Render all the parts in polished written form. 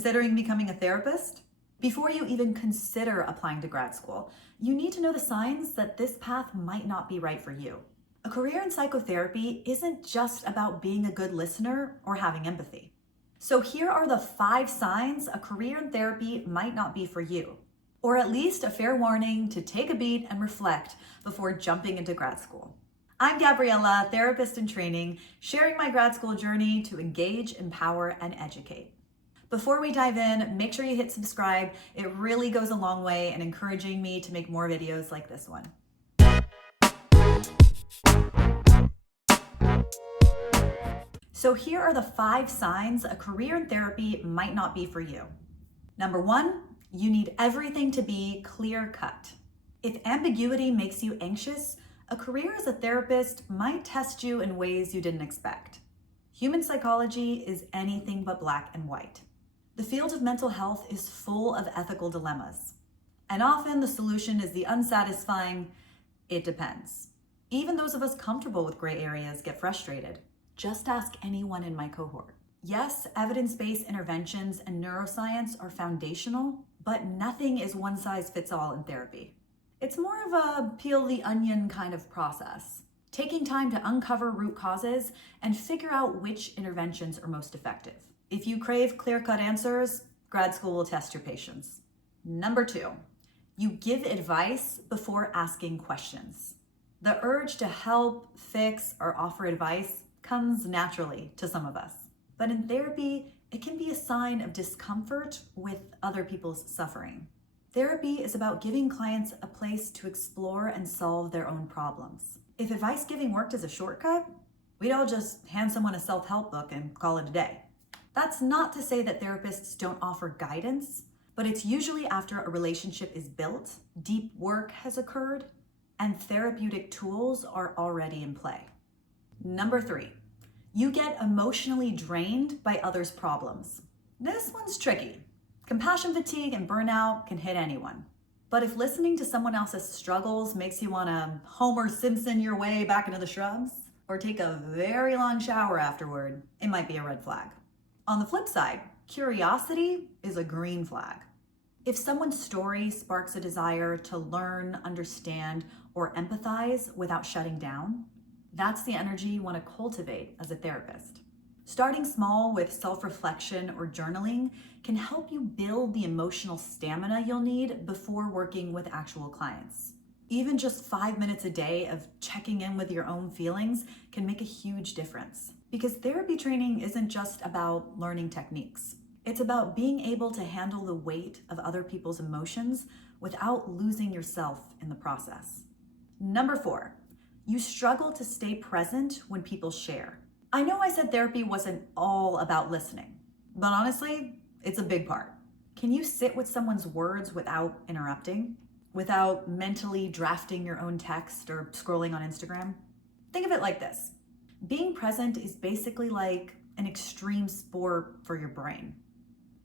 Considering becoming a therapist? Before you even consider applying to grad school, you need to know the signs that this path might not be right for you. A career in psychotherapy isn't just about being a good listener or having empathy. So here are the 5 signs a career in therapy might not be for you, or at least a fair warning to take a beat and reflect before jumping into grad school. I'm Gabriella, therapist in training, sharing my grad school journey to engage, empower, and educate. Before we dive in, make sure you hit subscribe. It really goes a long way in encouraging me to make more videos like this one. So here are the 5 signs a career in therapy might not be for you. Number 1, you need everything to be clear-cut. If ambiguity makes you anxious, a career as a therapist might test you in ways you didn't expect. Human psychology is anything but black and white. The field of mental health is full of ethical dilemmas, and often the solution is the unsatisfying, "it depends." Even those of us comfortable with gray areas get frustrated. Just ask anyone in my cohort. Yes, evidence-based interventions and neuroscience are foundational, but nothing is one size fits all in therapy. It's more of a peel the onion kind of process, taking time to uncover root causes and figure out which interventions are most effective. If you crave clear-cut answers, grad school will test your patience. Number 2, you give advice before asking questions. The urge to help, fix, or offer advice comes naturally to some of us. But in therapy, it can be a sign of discomfort with other people's suffering. Therapy is about giving clients a place to explore and solve their own problems. If advice giving worked as a shortcut, we'd all just hand someone a self-help book and call it a day. That's not to say that therapists don't offer guidance, but it's usually after a relationship is built, deep work has occurred, and therapeutic tools are already in play. Number 3, you get emotionally drained by others' problems. This one's tricky. Compassion fatigue and burnout can hit anyone. But if listening to someone else's struggles makes you want to Homer Simpson your way back into the shrubs, or take a very long shower afterward, it might be a red flag. On the flip side, curiosity is a green flag. If someone's story sparks a desire to learn, understand, or empathize without shutting down, that's the energy you want to cultivate as a therapist. Starting small with self-reflection or journaling can help you build the emotional stamina you'll need before working with actual clients. Even just 5 minutes a day of checking in with your own feelings can make a huge difference. Because therapy training isn't just about learning techniques. It's about being able to handle the weight of other people's emotions without losing yourself in the process. Number 4, you struggle to stay present when people share. I know I said therapy wasn't all about listening, but honestly, it's a big part. Can you sit with someone's words without interrupting? Without mentally drafting your own text or scrolling on Instagram? Think of it like this. Being present is basically like an extreme sport for your brain.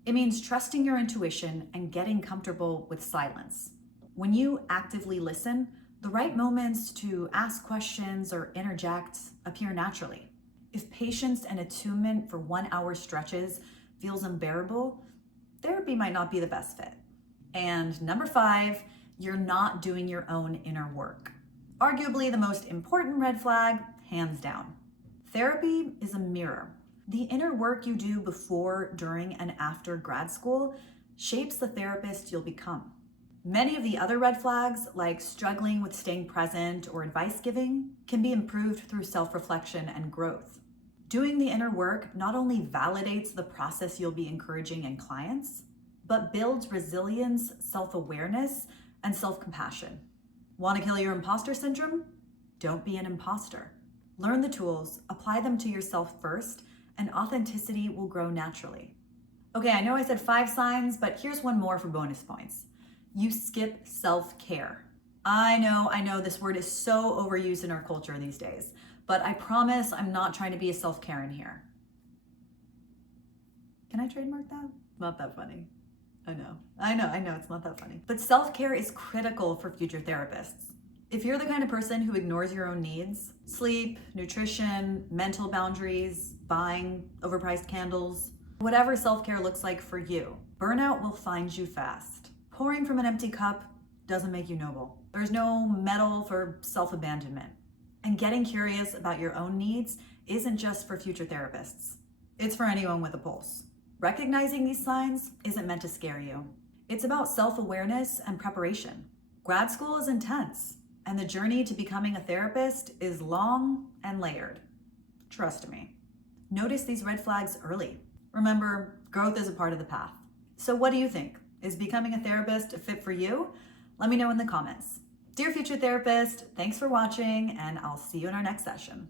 It means trusting your intuition and getting comfortable with silence. When you actively listen, the right moments to ask questions or interject appear naturally. If patience and attunement for 1-hour stretches feels unbearable, therapy might not be the best fit. And number 5, you're not doing your own inner work. Arguably the most important red flag, hands down. Therapy is a mirror. The inner work you do before, during, and after grad school shapes the therapist you'll become. Many of the other red flags, like struggling with staying present or advice giving, can be improved through self-reflection and growth. Doing the inner work not only validates the process you'll be encouraging in clients, but builds resilience, self-awareness, and self-compassion. Want to kill your imposter syndrome? Don't be an imposter. Learn the tools, apply them to yourself first, and authenticity will grow naturally. Okay, I know I said 5 signs, but here's one more for bonus points. You skip self-care. I know this word is so overused in our culture these days, but I promise I'm not trying to be a self-Karen here. Can I trademark that? Not that funny. I know, it's not that funny. But self-care is critical for future therapists. If you're the kind of person who ignores your own needs, sleep, nutrition, mental boundaries, buying overpriced candles, Whatever self-care looks like for you, burnout will find you fast. Pouring from an empty cup doesn't make you noble. There's no medal for self-abandonment. And getting curious about your own needs isn't just for future therapists. It's for anyone with a pulse. Recognizing these signs isn't meant to scare you. It's about self-awareness and preparation. Grad school is intense, and the journey to becoming a therapist is long and layered. Trust me. Notice these red flags early. Remember, growth is a part of the path. So what do you think? Is becoming a therapist a fit for you? Let me know in the comments. Dear future therapist, thanks for watching, and I'll see you in our next session.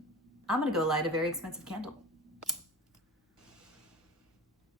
I'm gonna go light a very expensive candle.